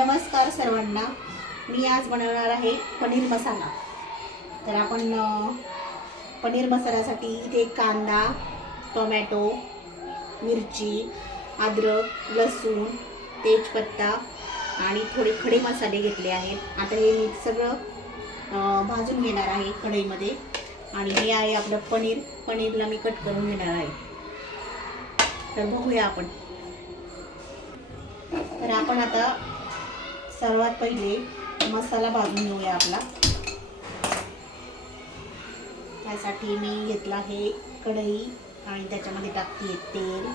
नमस्कार सर्वांना. मी आज बनवणार आहे पनीर मसाला. तर आपण पनीर मसाल्यासाठी इथे कांदा टोमॅटो मिरची अद्रक लसूण तेजपत्ता आणि थोडे खडे मसाले घेतले आहेत. आता हे मी सगळं भाजून घेणार आहे कढईमध्ये. आणि हे आहे आपलं पनीर. पनीरला मी कट करून घेणार आहे. तर बघूया आपण. तर आपण आता सर्वात पहिले मसाला भाजून घेऊया आपला. त्यासाठी मी घेतला आहे कढई आणि त्याच्यामध्ये टाकते तेल.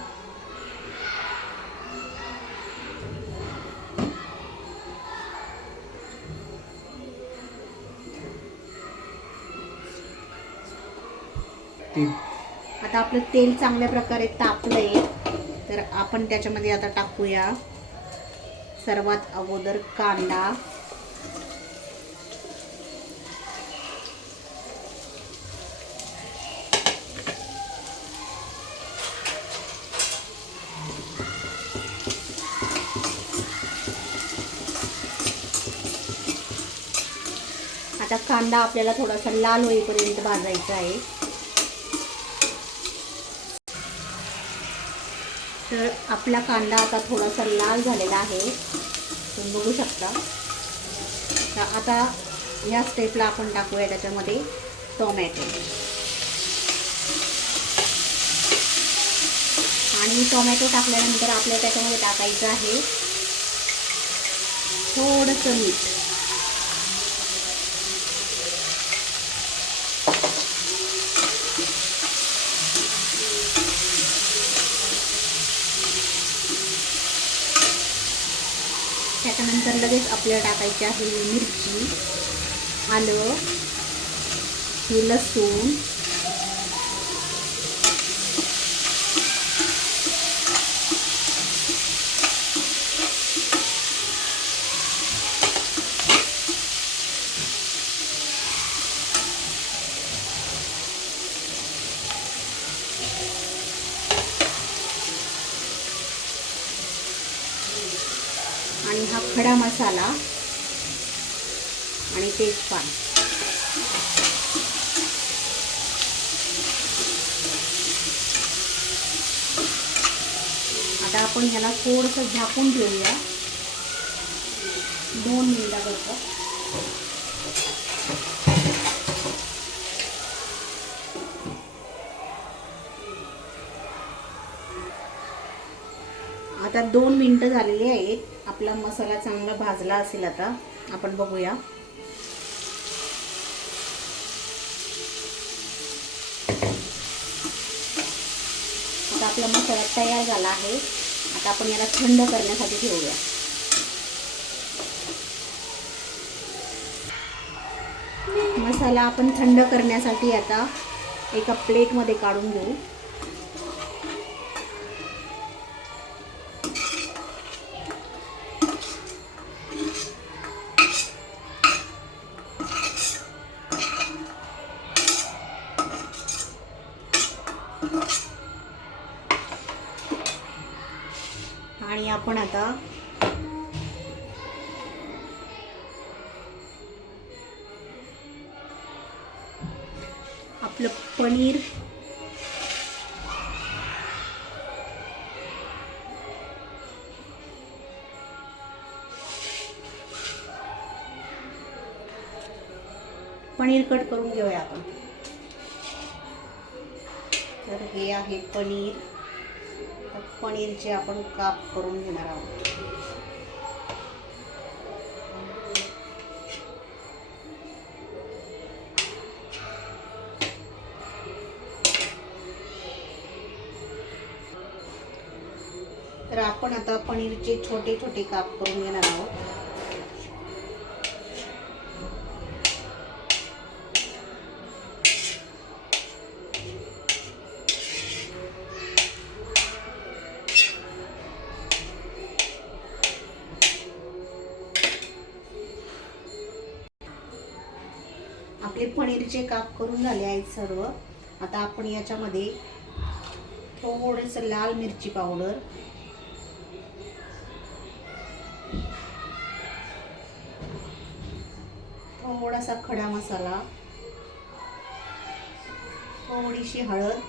आता आपलं तेल चांगल्या प्रकारे तापलंय तर आपण त्याच्यामध्ये आता टाकूया. सर्वात अगोदर कांदा. आता कांदा आपल्याला थोडासा लाल होईपर्यंत भाजायचा आहे. तर आपला कांदा आता थोडासा लाल झालेला आहे. बघू शकता. तर आता या स्टेपला आपण टाकूया त्याच्यामध्ये टोमॅटो आणि टोमॅटो टाकल्यानंतर आपल्याला त्याच्यामध्ये टाकायचं आहे थोडंसं मीठ. त्यानंतर लगेच आपल्याला टाकायची आहे मिरची आलं हे लसूण आणि हा खडा मसाला आणि तेजपान आता आपण ह्याला थोडंसं झाकून ठेवूया दोन मिनिटाकरता. आता दोन मिनटं झालेली आहेत. आपला मसाला चांगला भाजला असेल आता आपण बघूया. आता आपला मसाला तयार झाला आहे. आता आपण याला थंड करण्यासाठी ठेवूया. मसाला आपण थंड करण्यासाठी आता एका प्लेटमध्ये काढून घेऊ. आणि आपण आता आपलं पनीर पनीर कट करून घेऊया आपण. तर हे आहे पनीर. पनीरचे आपण काप करून घेणार आहोत. तर आपण आता पनीरचे छोटे छोटे काप करून घेणार आहोत. आपले पनीरचे काप करून झाले आहेत सर्व. आता आपण याच्यामध्ये थोडंसं लाल मिरची पावडर. थोडासा खडा मसाला. थोडीशी हळद.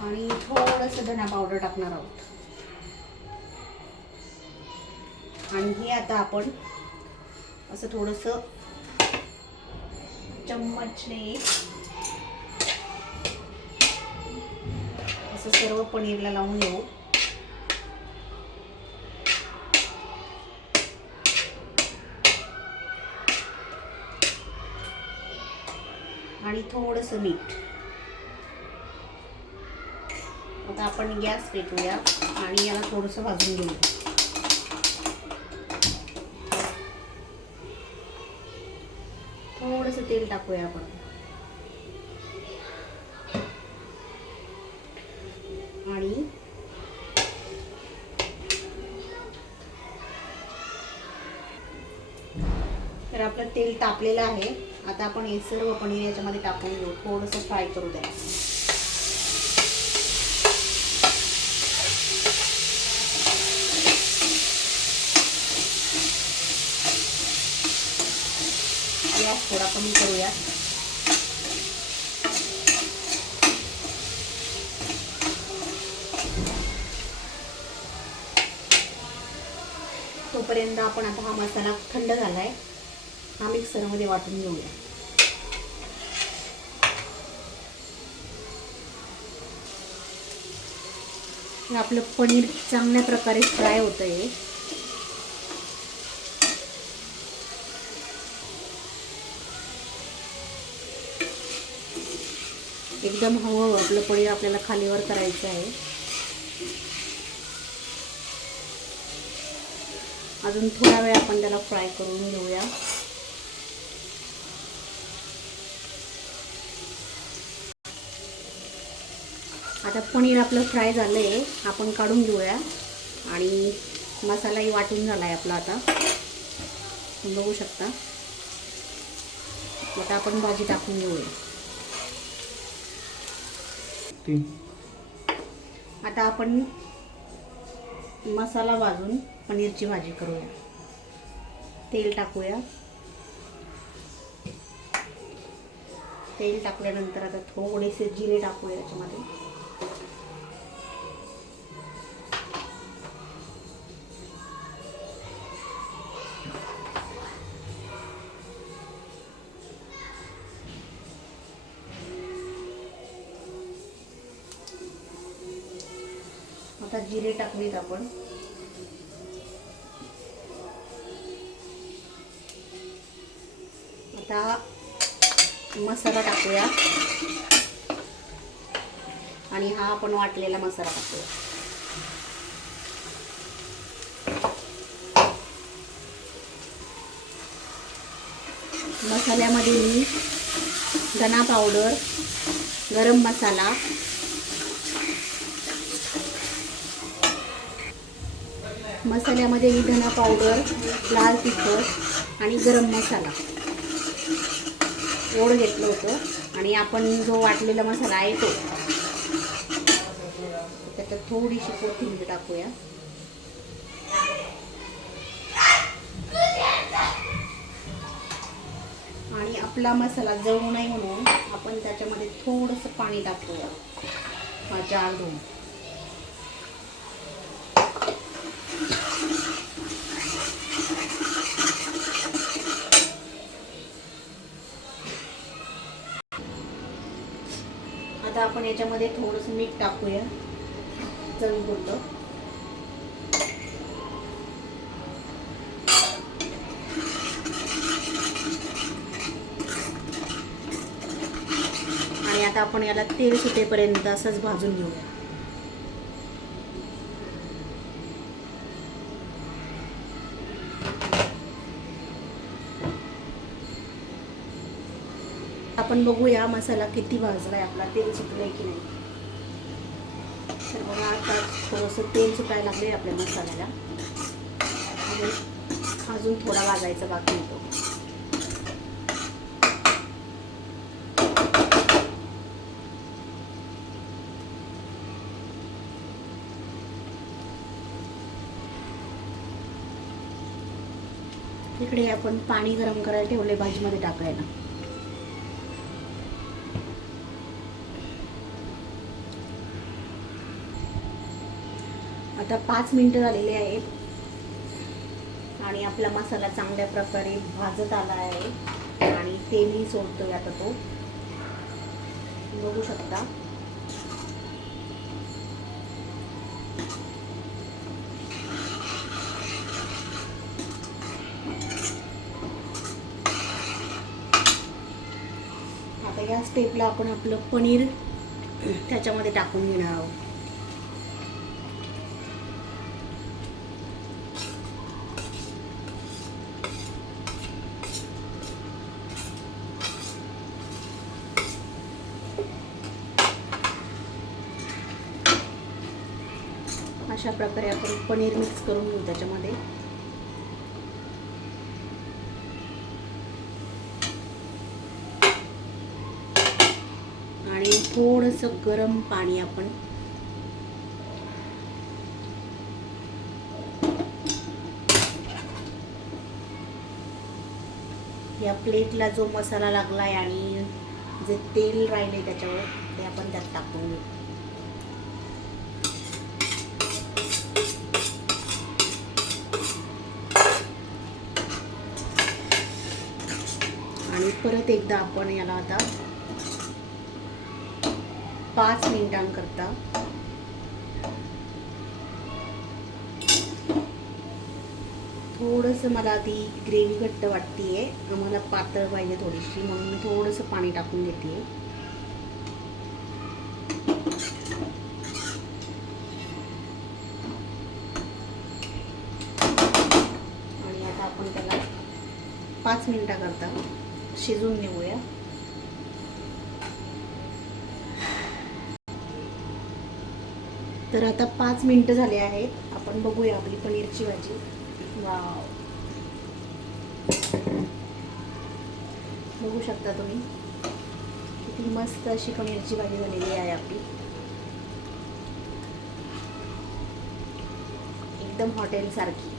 आणि थोडंसं धना पावडर टाकणार आहोत. आणि हे आता आपण असं थोडंसं चम्मचने असं सर्व पनीरला लावून घेऊ. आणि थोडंसं मीठ. आता आपण गॅस पेटूया आणि याला थोडंसं भाजून घेऊ थोडंसं तेल टाकूया आपण. आणि तर आपलं तेल तापलेलं आहे. आता आपण हे सर्व पनीर याच्यामध्ये टाकून घेऊ. थोडंसं फ्राय करू द्या गॅस थोडा कमी करूया. तोपर्यंत आपण आता हा मसाला थंड झालाय. हा मिक्सरमध्ये वाटून घेऊया. हे आपलं पनीर चांगल्या प्रकारे फ्राय होतं आहे एकदम हवं आपलं पनीर आपल्याला खालीवर करायचं आहे. अजून थोडा वेळ आपण त्याला फ्राय करून घेऊया. आता पनीर आपलं फ्राय झालं आहे आपण काढून घेऊया. आणि मसालाही वाटून झाला आहे आपला आता. बघू शकता. आता आपण भाजी टाकून घेऊया. तीन आता आपण मसाला भाजून पनीरची भाजी करूया. तेल टाकूया. तेल टाकल्यानंतर आता थोडेसे जिरे टाकूया याच्यामध्ये. आता जिरे टाकलीत आपण. आता मसाला टाकूया. आणि हा आपण वाटलेला मसाला टाकूया. मसाल्यामध्ये मी धना पावडर गरम मसाला मसाल्यामध्ये मी धना पावडर लाल तिखट आणि गरम मसाला. एवढं घेतलं होतं आणि आपण जो वाटलेला मसाला आहे तो. त्याच्यात थोडीशी कोथिंबीर टाकूया. आणि आपला मसाला जळू नाही म्हणून आपण त्याच्यामध्ये थोडंसं पाणी टाकूया. हा जार धुवून आता आपण याच्यामध्ये थोडंसं मीठ टाकूया. चवीपुरतं आणि आता आपण याला तेल सुटेपर्यंत असंच भाजून घेऊया. आपण बघूया मसाला किती भाजलाय आपला तेल सुटलंय की नाही. तर बघा आता थोडंसं तेल सुटायला लागले आपल्या मसाल्याला. अजून थोडा भाजायचा बाकी होतो. इकडे आपण पाणी गरम करायला ठेवले भाजीमध्ये टाकायला. आता पाच मिनटं झालेली आहेत. आणि आपला मसाला चांगल्या प्रकारे भाजत आला आहे. आणि तेलही सोडतोय आता तो. बघू शकता. आता या स्टेपला आपण आपलं पनीर त्याच्यामध्ये टाकून घेणार आहोत. अशा प्रकारे आपण पनीर मिक्स करून घेऊ त्याच्यामध्ये. आणि थोडंसं गरम पाणी आपण या प्लेटला जो मसाला लागलाय आणि जे तेल राहिले त्याच्यावर ते आपण त्यात टाकून घेऊ आणि परत एकदा आपण याला आता पाच मिनिटांकरता थोडंसं मला ती ग्रेव्ही घट्ट वाटतीये. आम्हाला पातळ पाहिजे थोडीशी म्हणून मी थोडंसं पाणी टाकून देते आणि आता आपण त्याला पाच मिनिटाकरता शिजवून घेऊया. तर आता पाच मिनिटं झाले आहेत. आपण बघूया आपली पनीरची भाजी. वाव. बघू शकता तुम्ही. किती मस्त अशी पनीरची भाजी झालेली आहे आपली. एकदम हॉटेलसारखी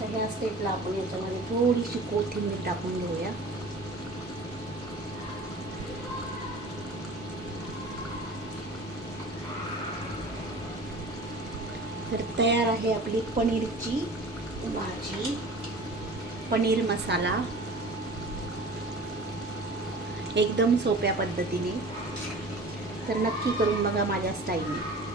तर ह्या स्टेपला आपण याच्यामध्ये थोडीशी कोथिंबीर टाकून घेऊया. तर तयार आहे आपली पनीरची भाजी. पनीर मसाला. एकदम सोप्या पद्धतीने. तर नक्की करून बघा माझ्या स्टाईलने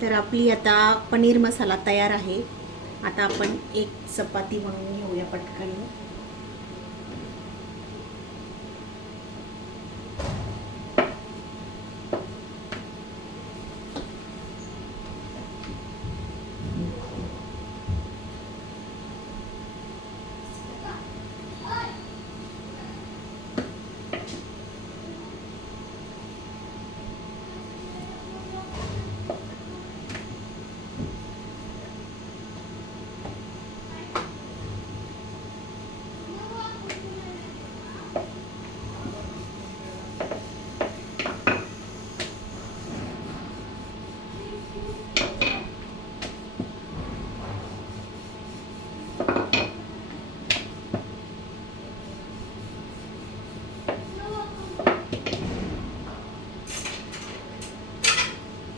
तर आपली आता पनीर मसाला तयार आहे. आता आपण एक चपाती बनवून घेऊया पटकन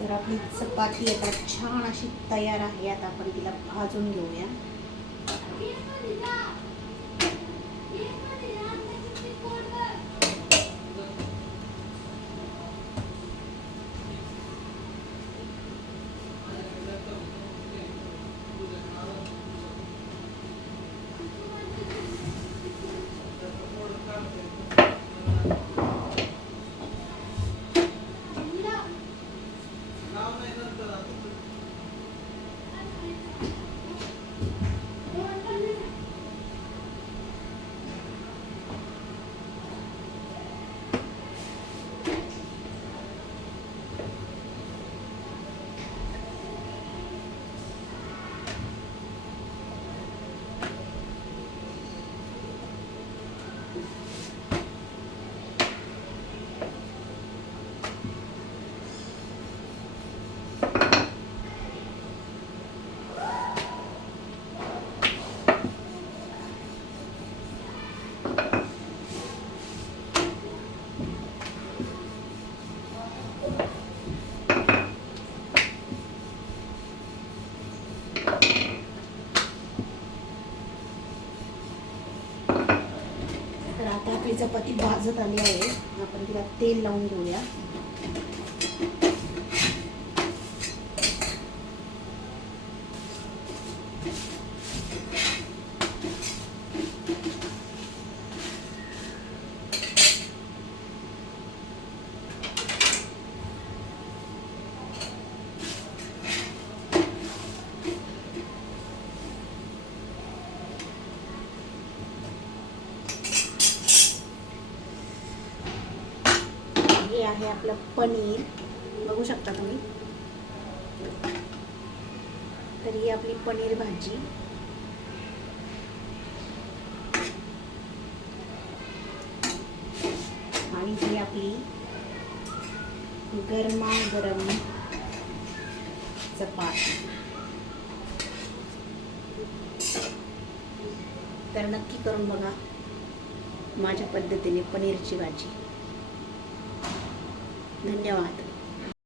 तर आपली चपाती आता छान अशी तयार आहे. आता आपण तिला भाजून घेऊया. आपली चपाती भाजत आली आहे. आपण तिला तेल लावून घेऊया हे आहे आपलं पनीर. बघू शकता तुम्ही. तर ही आपली पनीर भाजी. आणि ही आपली गरमागरम चपाती. तर नक्की करून बघा माझ्या पद्धतीने पनीरची भाजी. धन्यवाद.